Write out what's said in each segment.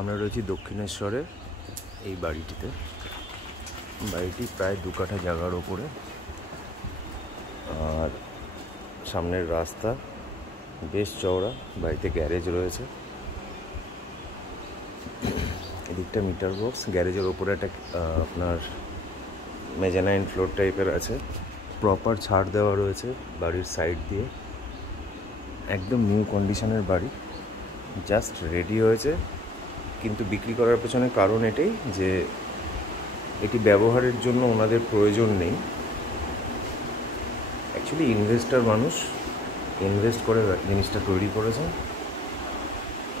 আমরা রয়েছি দক্ষিণেশ্বরে এই বাড়িটিতে। বাড়িটি প্রায় 2 কাঠা জায়গার ওপরে, আর সামনের রাস্তা বেশ চওড়া। বাড়িতে গ্যারেজ রয়েছে, এদিকটা মিটার বক্স। গ্যারেজের ওপরে একটা আপনার মেজানাইন ফ্লোর টাইপের আছে, প্রপার ছাড় দেওয়া রয়েছে বাড়ির সাইড দিয়ে। একদম নিউ কন্ডিশনের বাড়ি, জাস্ট রেডি হয়েছে। কিন্তু বিক্রি করার পেছনে কারণ এটাই যে এটি ব্যবহারের জন্য ওনাদের প্রয়োজন নেই। অ্যাকচুয়ালি ইনভেস্টার মানুষ ইনভেস্ট করে জিনিসটা তৈরি করেছে,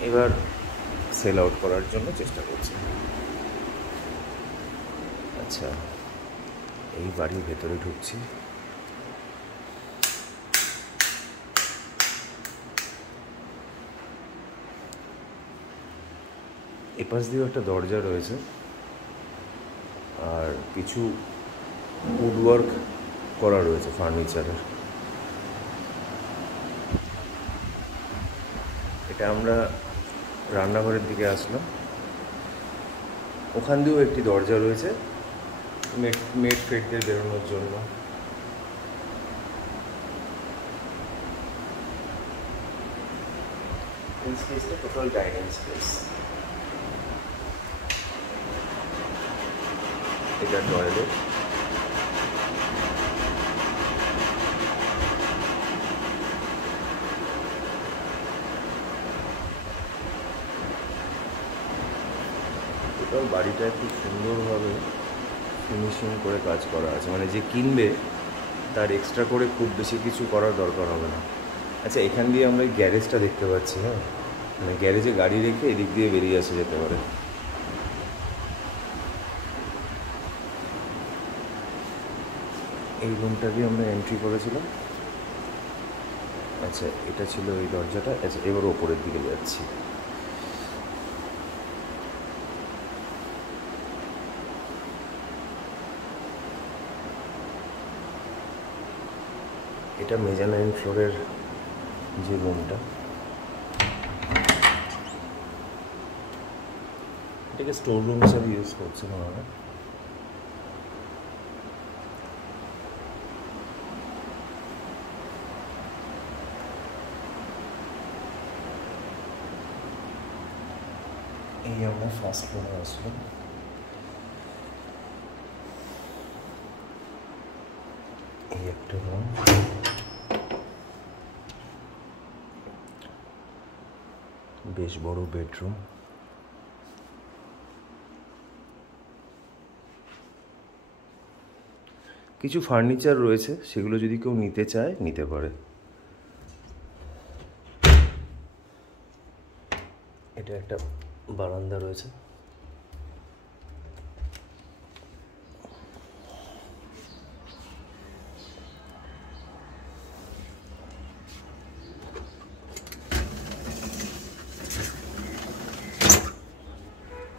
এবার সেল আউট করার জন্য চেষ্টা করছে। আচ্ছা, এই বাড়ির ভেতরে ঢুকছি। এপাশ দিয়েও একটা দরজা রয়েছে, আর কিছু উডওয়ার্ক করা রয়েছে ফার্নিচারের। এটা আমরা রান্নাঘরের দিকে আসলাম, ওখান দিয়েও একটি দরজা রয়েছে মেড ফেটদের বেরোনোর জন্য। এই স্পেসটা টোটাল ডাইনিং স্পেস। এটা টয়লেট। টোটাল বাড়িটা খুব সুন্দরভাবে ফিনিশিং করে কাজ করা আছে, মানে যে কিনবে তার এক্সট্রা করে খুব বেশি কিছু করার দরকার হবে না। আচ্ছা, এখান দিয়ে আমরা গ্যারেজটা দেখতে পাচ্ছি। হ্যাঁ, মানে গ্যারেজে গাড়ি রেখে এদিক দিয়ে বেরিয়ে আসা যেতে পারে। এই রুমটা দিয়ে আমরা এন্ট্রি করেছিলাম। আচ্ছা, এটা ছিল ওই দরজাটা। আচ্ছা, এবার ওপরের দিকে যাচ্ছি। এটা মেজানাইন ফ্লোরের যে রুমটা, এটাকে স্টোর রুম হিসাবে ইউজ করছেন ওনারা। এই আমরা ফার্স্ট ফ্লোরে আসলাম। এই একটা রুম, বেশ বড় বেডরুম। কিছু ফার্নিচার রয়েছে, সেগুলো যদি কেউ নিতে চায় নিতে পারে। এটা একটা বারান্দা রয়েছে।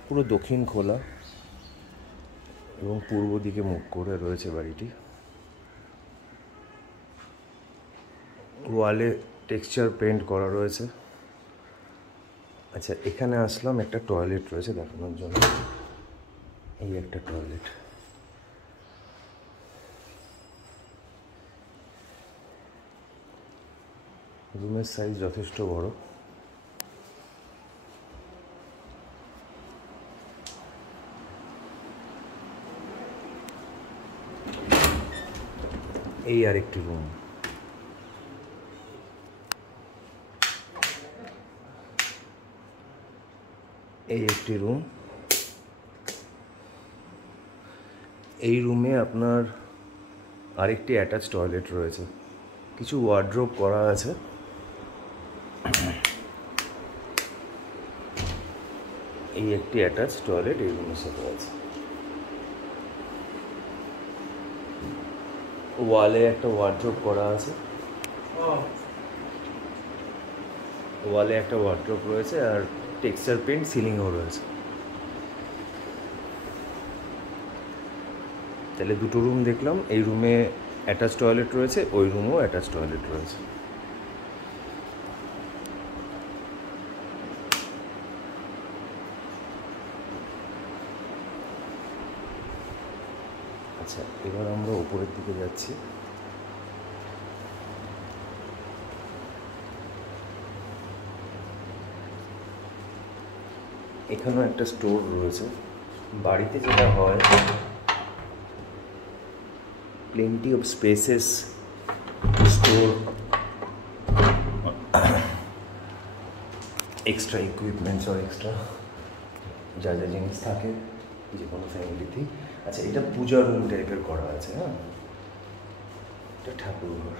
পুরো দক্ষিণ খোলা এবং পূর্ব দিকে মুখ করে রয়েছে বাড়িটি। ওয়ালে টেক্সচার পেন্ট করা রয়েছে। আচ্ছা, এখানে আসলাম, একটা টয়লেট রয়েছে দেখানোর জন্য। এই একটা টয়লেট। রুমের সাইজ যথেষ্ট বড়। এই আরেকটি রুম। এই একটি রুম। এই রুমে আপনার আরেকটি অ্যাটাচ টয়লেট রয়েছে, কিছু ওয়ার্ড্রোব করা আছে। এই একটি অ্যাটাচ টয়লেট এই রুমের সাথে আছে। ওয়ালে একটা ওয়ার্ড্রোব করা আছে, ওয়ালে একটা ওয়ার্ড্রোব রয়েছে, আর টেক্সচার পেন্ট সিলিংও রয়েছে। তাহলে দুটো রুম দেখলাম। এই রুমে অ্যাটাচ টয়লেট রয়েছে, ওই রুমেও অ্যাটাচ টয়লেট রয়েছে। আচ্ছা, এবার আমরা উপরের দিকে যাচ্ছি। এখানেও একটা স্টোর রয়েছে। বাড়িতে যেটা হয়, plenty of spaces to store extra equipments or extra যা যা জিনিস থাকে যে কোনো ফ্যামিলিতেই। আচ্ছা, এটা পূজা রুম টাইপের করা আছে। হ্যাঁ, এটা ঠাকুর ঘর।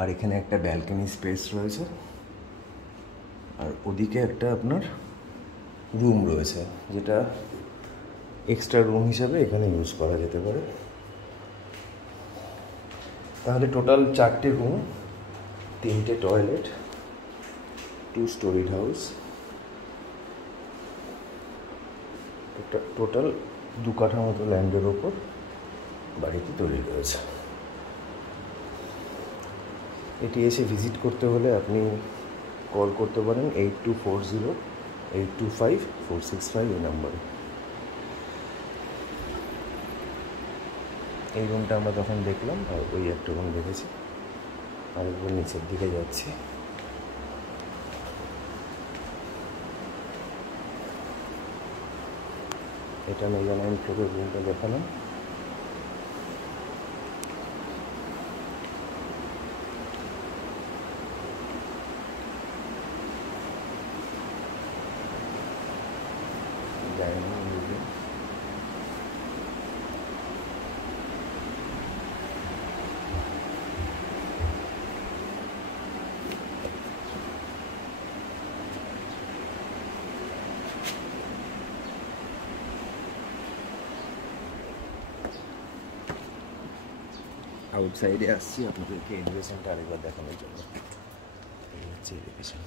আর এখানে একটা ব্যালকনি স্পেস রয়েছে, আর ওদিকে একটা আপনার রুম রয়েছে, যেটা এক্সট্রা রুম হিসাবে এখানে ইউজ করা যেতে পারে। তাহলে টোটাল 4টে রুম, 3টে টয়লেট, 2 স্টোরিড হাউস, টোটাল 2 কাঠা মতো ল্যান্ডের ওপর বাড়িতে তৈরি রয়েছে। এটি এসে ভিজিট করতে হলে আপনি কল করতে পারেন 8240-825-465 এই নাম্বারে। এই রুমটা আমরা তখন দেখলাম, আর ওই একটা রুম দেখেছি। আরেকবার নিচের দিকে যাচ্ছি। এটা মেজানাইন ফ্লোরের রুমটা দেখালাম। ডাইনিং রুম, আউটসাইডে আসছি আপনাদেরকে এলিভেশনটা আরেকবার দেখানোর জন্য। এই হচ্ছে এলিভেশন।